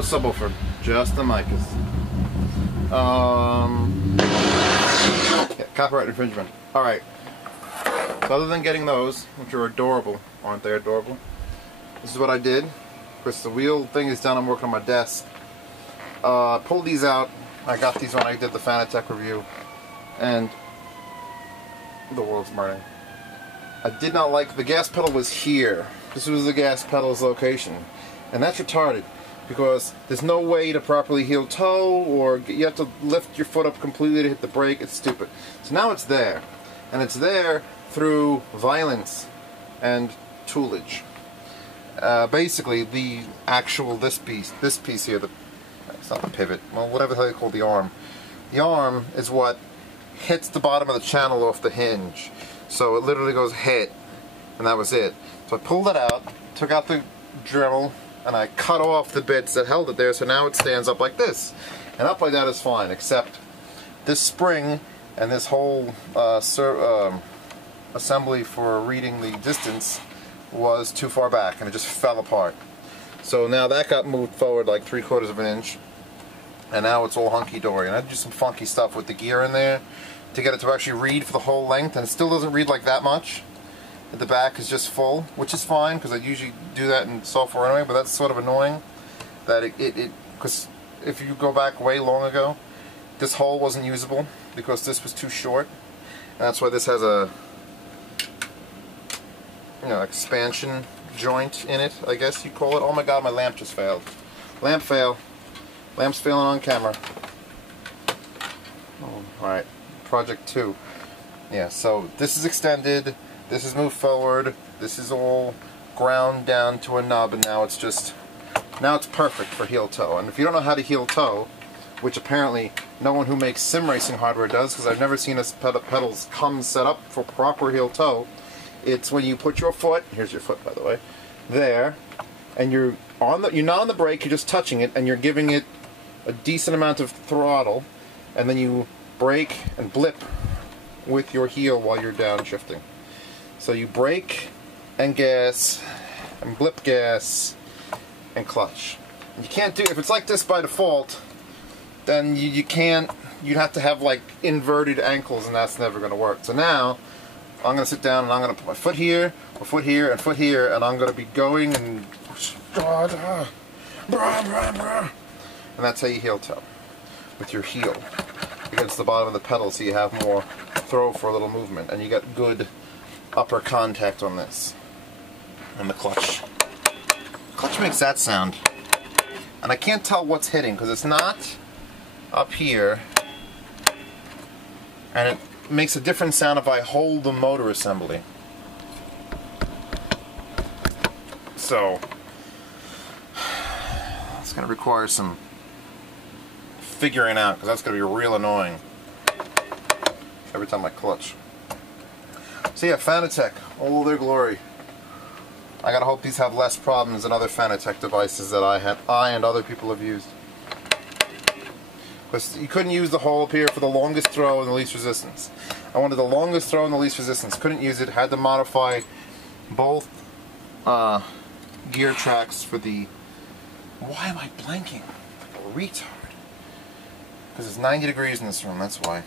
No subwoofer, just the micas. Yeah, copyright infringement. Alright. So other than getting those, which are adorable, aren't they adorable? This is what I did. Because the wheel thing is done, I'm working on my desk. Pulled these out. I got these when I did the Fanatec review. And the world's burning. I did not like, the gas pedal was here. This was the gas pedal's location. And that's retarded. Because there's no way to properly heel toe, or you have to lift your foot up completely to hit the brake. It's stupid. So now it's there. And it's there through violence and toolage. Basically, the actual, this piece here, it's not the pivot, well, whatever the hell you call the arm. The arm is what hits the bottom of the channel off the hinge. So it literally goes hit, and that was it. So I pulled it out, took out the Dremel, and I cut off the bits that held it there, so now it stands up like this. And up like that is fine, except this spring and this whole assembly for reading the distance was too far back, and it just fell apart. So now that got moved forward like 3/4 of an inch, and now it's all hunky-dory. And I do some funky stuff with the gear in there to get it to actually read for the whole length, and it still doesn't read like that much. The back is just full, which is fine, because I usually do that in software anyway, but that's sort of annoying. That because if you go back way long ago, this hole wasn't usable, because this was too short. And that's why this has a, you know, expansion joint in it, I guess you call it. Oh my god, my lamp just failed. Lamp fail. Lamp's failing on camera. Oh, alright, project 2. Yeah, so this is extended, this is moved forward, this is all ground down to a nub, and now it's perfect for heel toe. And if you don't know how to heel toe, which apparently no one who makes sim racing hardware does, because I've never seen us pedals come set up for proper heel toe, it's when you put your foot, here's your foot by the way, there, and you're not on the brake, you're just touching it, and you're giving it a decent amount of throttle, and then you brake and blip with your heel while you're downshifting. So you brake and gas and blip gas and clutch. And you can't do, if it's like this by default, then you can't, you'd have to have like inverted ankles, and that's never going to work. So now I'm going to sit down and I'm going to put my foot here, and foot here, and I'm going to be going and that's how you heel toe, with your heel against the bottom of the pedal, so you have more throw for a little movement, and you get good upper contact on this. And the clutch. Clutch makes that sound, and I can't tell what's hitting because it's not up here, and it makes a different sound if I hold the motor assembly. So it's going to require some figuring out, because that's going to be real annoying every time I clutch. So yeah, Fanatec, all their glory. I gotta hope these have less problems than other Fanatec devices that I and other people have used. Because you couldn't use the hole up here for the longest throw and the least resistance. I wanted the longest throw and the least resistance. Couldn't use it. Had to modify both gear tracks for the... Why am I blanking? Like a retard. Because it's 90 degrees in this room, that's why.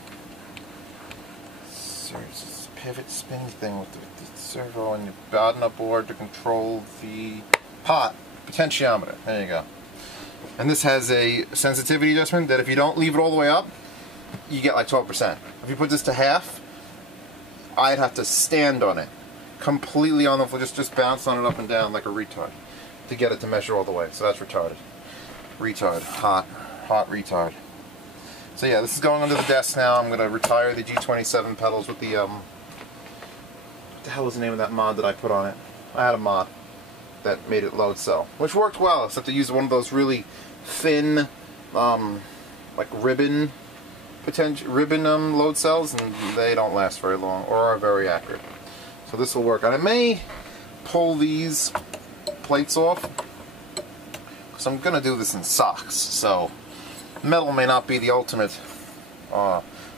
So it's this pivot spinning thing with the servo, and you're bowing a board to control the potentiometer. There you go. And this has a sensitivity adjustment that if you don't leave it all the way up, you get like 12%. If you put this to half, I'd have to stand on it completely on the floor, just bounce on it up and down like a retard to get it to measure all the way. So that's retarded. Retard. Hot retard. So yeah, this is going under the desk now. I'm going to retire the G27 pedals with the, what the hell was the name of that mod that I put on it? I had a mod that made it load cell, which worked well, except I used one of those really thin, like ribbon load cells, and they don't last very long, or are very accurate. So this will work. And I may pull these plates off, because I'm going to do this in socks, so metal may not be the ultimate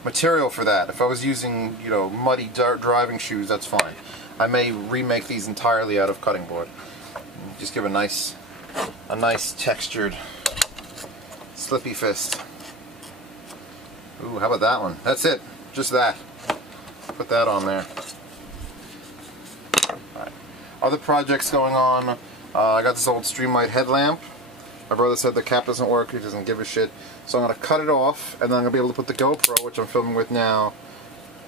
material for that. If I was using, you know, muddy dirt driving shoes, that's fine. I may remake these entirely out of cutting board. Just give a nice textured Slippy fist. Ooh, how about that one? That's it. Just that. Put that on there. Alright. Other projects going on. I got this old Streamlight headlamp. My brother said the cap doesn't work. He doesn't give a shit. So I'm going to cut it off, and then I'm going to be able to put the GoPro, which I'm filming with now,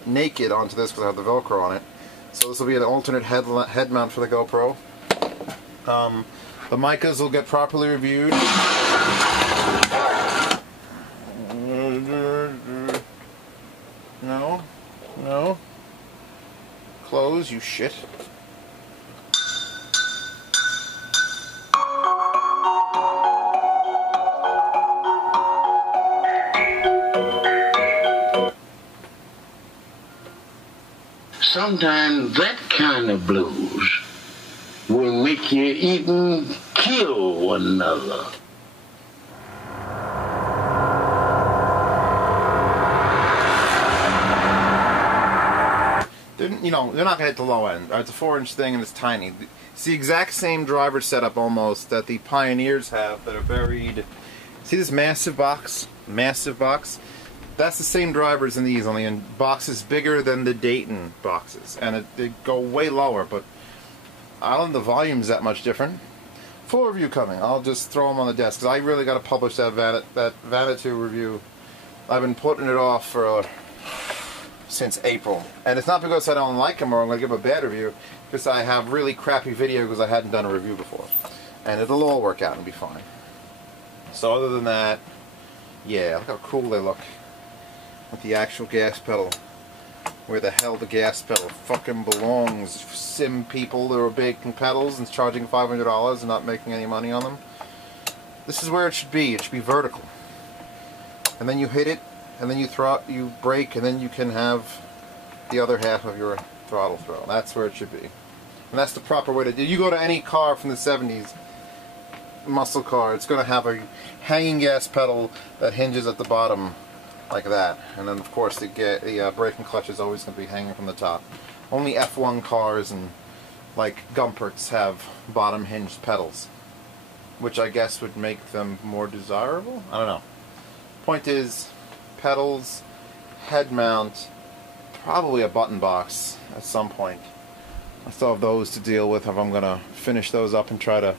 naked onto this because I have the Velcro on it. So this will be an alternate head mount for the GoPro. The micas will get properly reviewed. No. No. Close, you shit. Sometimes that kind of blues will make you even kill one another. You know, they're not going to hit the low end. It's a 4-inch thing and it's tiny. It's the exact same driver setup almost that the Pioneers have that are buried. See this massive box? Massive box? That's the same drivers in these, only in boxes bigger than the Dayton boxes. And they go way lower, but I don't think the volume's that much different. Full review coming. I'll just throw them on the desk, because I really got to publish that Vanatec review. I've been putting it off for since April. And it's not because I don't like them or I'm going to give a bad review, because I have really crappy video because I hadn't done a review before. And it'll all work out and be fine. So other than that, yeah, look how cool they look. With the actual gas pedal. Where the hell the gas pedal fucking belongs. Sim people that are making pedals and charging $500 and not making any money on them. This is where it should be. It should be vertical. And then you hit it, and then you brake, and then you can have the other half of your throttle throw. That's where it should be. And that's the proper way to do it. You go to any car from the 70s, muscle car, it's going to have a hanging gas pedal that hinges at the bottom like that. And then of course the braking clutch is always going to be hanging from the top. Only F1 cars and like Gumperts have bottom hinged pedals, which I guess would make them more desirable? I don't know. Point is, pedals, head mount, probably a button box at some point. I still have those to deal with if I'm going to finish those up and try to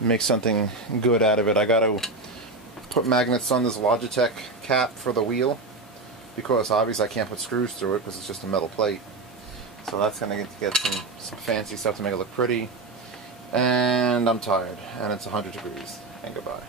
make something good out of it. I got to put magnets on this Logitech cap for the wheel, because obviously I can't put screws through it because it's just a metal plate. So that's going to get some fancy stuff to make it look pretty. And I'm tired, and it's 100 degrees. And goodbye.